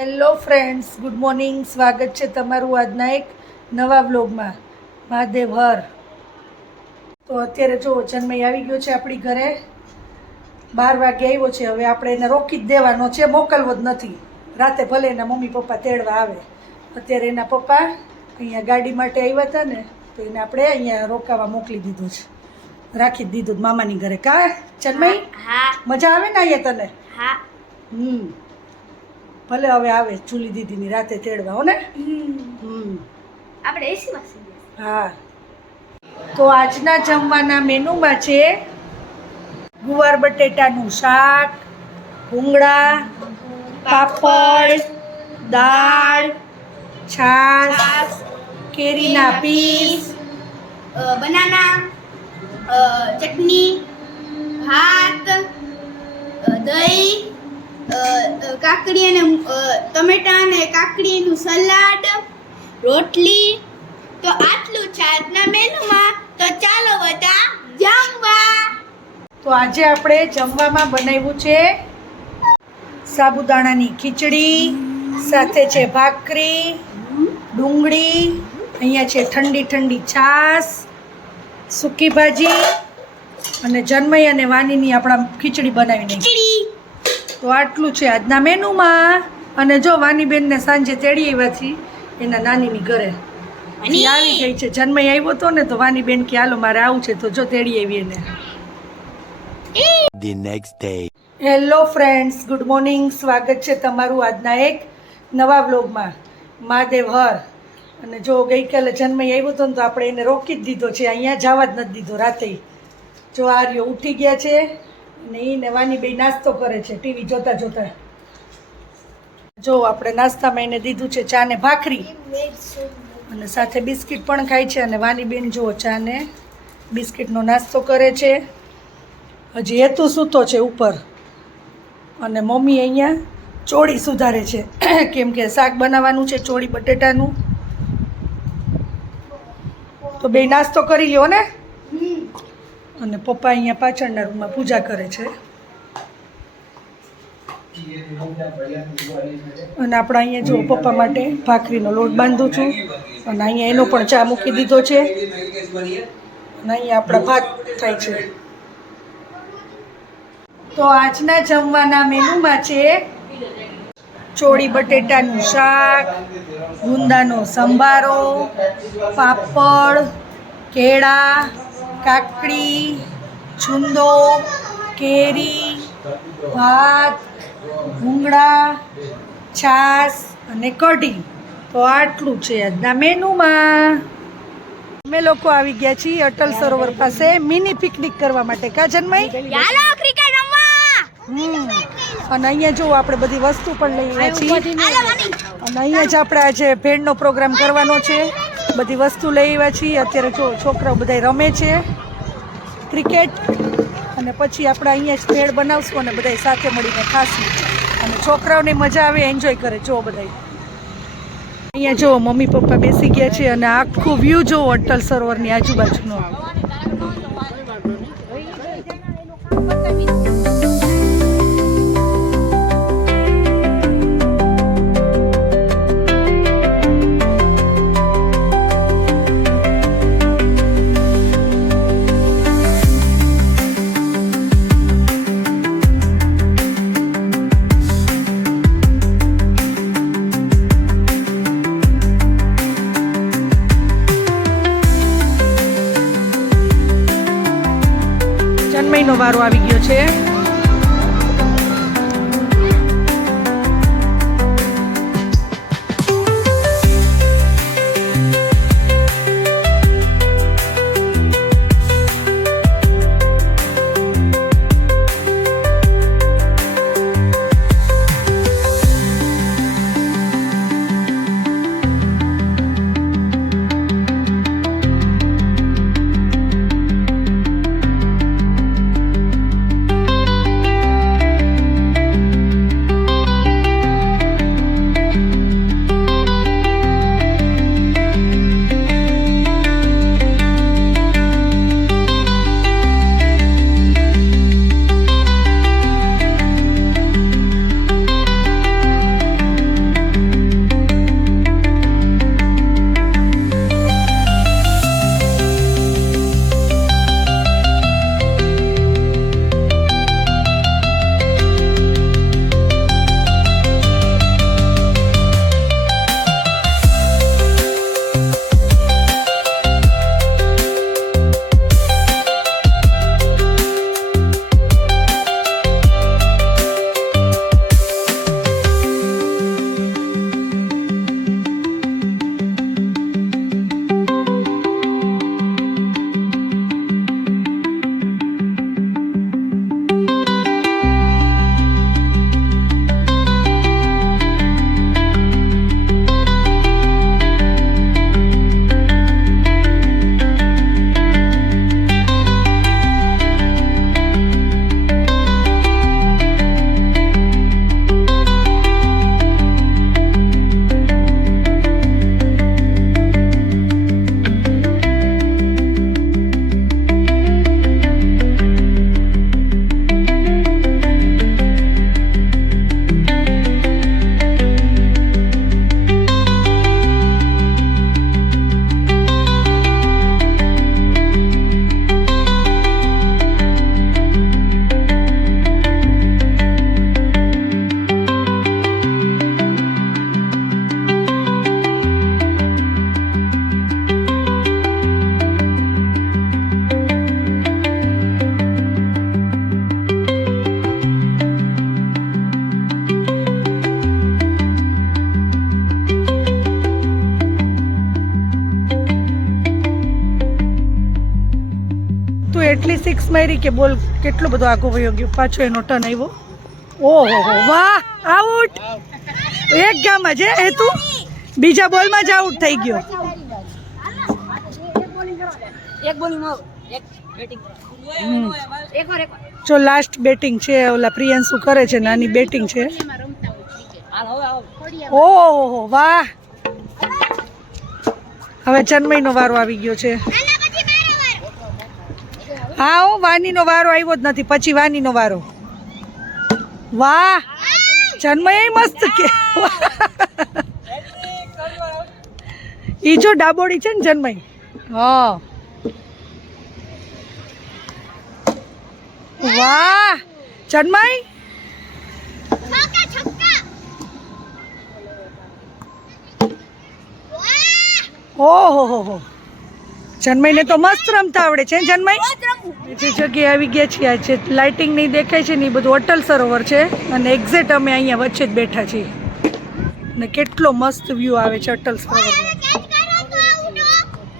Hello friends, good morning. સ્વાગત છે તમારું આજના એક નવા વ્લોગમાં. મહાદેવ હર. તો અત્યારે જો જન્મઈ આવી ગયો છે આપણી ઘરે. 12 વાગે આવ્યો છે. હવે આપણે એને રોકી જ દેવાનો છે, મોકલવો જ નથી. રાતે ભલે એના મમ્મી પપ્પા તેડવા આવે. અત્યારે એના પપ્પા અહીંયા ગાડી માટે આવ્યા હતા ને, તો એને આપણે અહીંયા રોકાવા મોકલી દીધું છે. રાખી જ દીધું મામાની ઘરે. કા જન્મઈ? હા. મજા આવે ને અહીંયા તને? હા. ભલે હવે આવે ચૂલી દીદીની રાતે તેડવા હો ને. આપણે એસીમાં છીએ. હા. તો આજના જમવાના મેનુમાં છે ગુવાર બટેટાનું શાક, ભૂંગળા, પાપડ, દાળ, છાશ, કેરીના પીસ, બનાના, ચટણી, ભાત, દહીં, કાકડી અને ટમેટા અને કાકડીનું સલાડ, રોટલી. તો આટલું છે આજના મેનુમાં. તો ચાલો બધા જમવા. તો આજે આપણે જમવામાં બનાવ્યું છે સાબુદાણાની ખીચડી, સાથે છે ભાખરી, ડુંગળી, અહીંયા છે ઠંડી ઠંડી છાશ, સૂકી ભાજી અને જન્મઈ અને વાનીની આપણા ખીચડી બનાવી નાખી. તો આટલું છે આજના મેનુમાં. અને જો વાનીબેનને સાંજે તેડી આવ્યા છીએ એના નાનીની ઘરે. આવી ગઈ છે. જન્મઈ આવ્યો હતો ને તો વાનીબેન કે હાલો મારે આવું છે, તો જો તેડી આવી એને. The next day. Hello friends, good morning. સ્વાગત છે તમારું આજના એક નવા વ્લોગમાં. મહાદેવ હર. અને જો ગઈકાલે જન્મઈ આવ્યો હતો ને તો આપણે એને રોકી જ દીધો છે, અહીંયા જવા જ નથી દીધો રાતે. જો આર્યો ઉઠી ગયા છે અને એને વાની બે નાસ્તો કરે છે ટીવી જોતા જોતા. જો આપણે નાસ્તામાં એને દીધું છે ચા ને ભાખરી, અને સાથે બિસ્કિટ પણ ખાય છે. અને વાની બેન જો ચા ને બિસ્કિટનો નાસ્તો કરે છે. હજી હેતુ સૂતો છે ઉપર, અને મમ્મી અહીંયા ચોળી સુધારે છે કેમ કે શાક બનાવવાનું છે ચોળી બટેટાનું. તો બે નાસ્તો કરી લ્યો ને. અને પપ્પા અહીંયા પાછળના રૂમમાં પૂજા કરે છે. અને આપણે અહીંયા જો પપ્પા માટે ભાખરીનો લોટ બાંધું છું, અને અહીંયા એનો પણ ચા મૂકી દીધો છે. અને અહીંયા આપણા ભાત થાય છે. તો આજના જમવાના મેનુમાં છે ચોળી બટેટાનું શાક, ગુંદાનો સંભારો, પાપડ, કેળા, કાકડી, છુંદો, કેરી, ભાત, ભૂંગળા, છાશ અને કઢી. તો આટલું છે આજના મેનુમાં. અમે લોકો આવી ગયા છીએ અટલ સરોવર પાસે મિની પિકનિક કરવા માટે. કા જન્મઈ? ચાલો ક્રિકેટ રમવા. અને અહીંયા જો આપણે બધી વસ્તુ પણ લઈ આવ્યા છીએ. અને અહીંયા જ આપણે આજે ભેળનો પ્રોગ્રામ કરવાનો છે. બધી વસ્તુ લઈ આવ્યા છીએ. અત્યારે જો છોકરાઓ બધા રમે છે ક્રિકેટ. અને પછી આપણે અહીંયા જ ભેળ બનાવશું અને બધા સાથે મળીને ખાશું. અને છોકરાઓને મજા આવે, એન્જોય કરે. જો બધા અહીંયા જો મમ્મી પપ્પા બેસી ગયા છે અને આખું વ્યૂ જો અટલ સરોવરની આજુબાજુનો. જન્મઈનો વારો આવી ગયો છે. સિક્સ મારી કે બોલ કેટલો બધો આગો વયો ગયો, પાછો એનો ટર્ન આવ્યો. ઓહો હો, વાહ, આઉટ. એક ગામમાં છે એ તું બીજા બોલમાં જ આઉટ થઈ ગયો. એક બોલિંગ એક બેટિંગ એક વાર જો લાસ્ટ બેટિંગ છે, ઓલા પ્રિયંશુ કરે છે, નાની બેટિંગ છે. ઓહો વાહ, હવે ચન્મયનો વારો આવી ગયો છે. હા હો, વાનીનો વારો આવ્યો જ નથી, પછી વાનીનો વારો. વાહ, ચન્મય મસ્ત કે ઈ જો ડાબોડી છે ને ચન્મય. હા વાહ ચન્મય, ઓહો હો હો, ચન્મયને તો મસ્ત રમતા આવડે છે. ચન્મય જે જગ્યાએ આવી ગયા છીએ, આ જે લાઇટિંગ નહીં દેખાય છે ને એ બધું અટલ સરોવર છે, અને એક્ઝેક્ટ અમે અહીંયા વચ્ચે જ બેઠા છીએ, ને કેટલો મસ્ત વ્યૂ આવે છે અટલ સરોવરનો.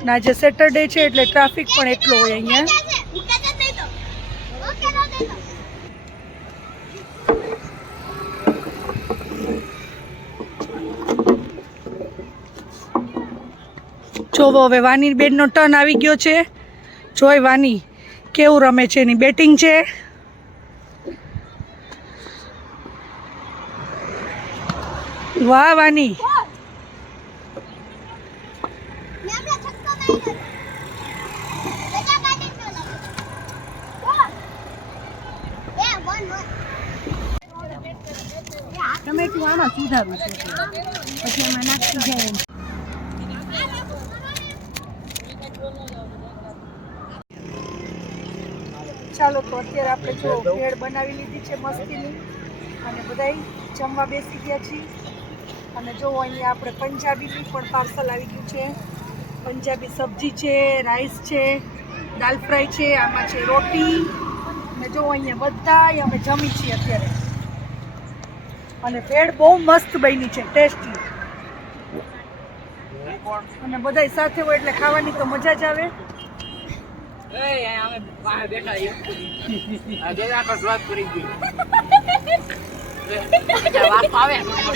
ના આજે સેટરડે છે એટલે ટ્રાફિક પણ એટલો હોય અહીંયા. જોવો હવે વાની બેનનો ટર્ન આવી ગયો છે. જોઈ વાની કેવું રમે છે, એની બેટિંગ છે. વાહ વાની, ટમેટું આમાં સુધારું છે પછી એમાં નાખી જાય. ચાલો તો અત્યારે આપણે જો ભેળ બનાવી લીધી છે મસ્તીની, અને બધાય જમવા બેસી ગયા છીએ. અને જો અહીંયા આપણે પંજાબીની પણ પાર્સલ આવી ગયું છે. પંજાબી સબ્જી છે, રાઈસ છે, દાલ ફ્રાય છે, આમાં છે રોટી. અને જો અહીંયા બધાય અમે જમી છીએ અત્યારે. અને ભેળ બહુ મસ્ત બની છે, ટેસ્ટી. અને બધાય સાથે હોય એટલે ખાવાની તો મજા જ આવે.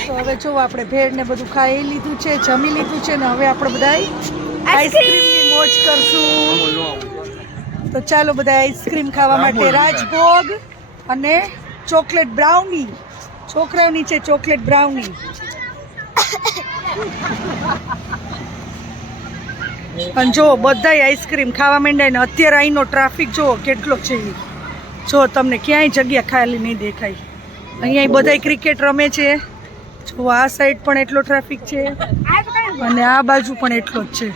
તો હવે જો આપણે ભેળ ને બધું ખાઈ લીધું છે, જમી લીધું છે, ને હવે આપણે બધા આઈસ્ક્રીમની મોજ કરશું. તો ચાલો બધા આઈસ્ક્રીમ ખાવા માટે રાજભોગ અને ચોકલેટ બ્રાઉની. છોકરાઓની છે ચોકલેટ બ્રાઉની. અને જો બધાય આઈસ્ક્રીમ ખાવા માંડ્યા ને અત્યારે અહીંનો ટ્રાફિક જુઓ કેટલો છે. જો તમને ક્યાંય જગ્યા ખાલી નહીં દેખાય. અહીંયા બધાય ક્રિકેટ રમે છે. જો આ સાઈડ પણ એટલો ટ્રાફિક છે, અને આ બાજુ પણ એટલો જ છે.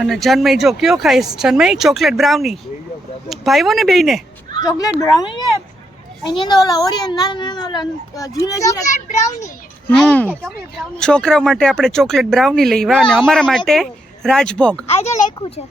અને જન્મય જો કયો ખાઈશ? જન્મય ચોકલેટ બ્રાઉની ભાઈઓ ને બેયને ચોકલેટ બ્રાઉની છે એની અંદર ઓલા ઓરિયન નાના ઓલા જીરા ચોકલેટ બ્રાઉની. છોકરાઓ માટે આપણે ચોકલેટ બ્રાઉની લેવા, અને અમારા માટે રાજભોગ. આ જો લખ્યું છે.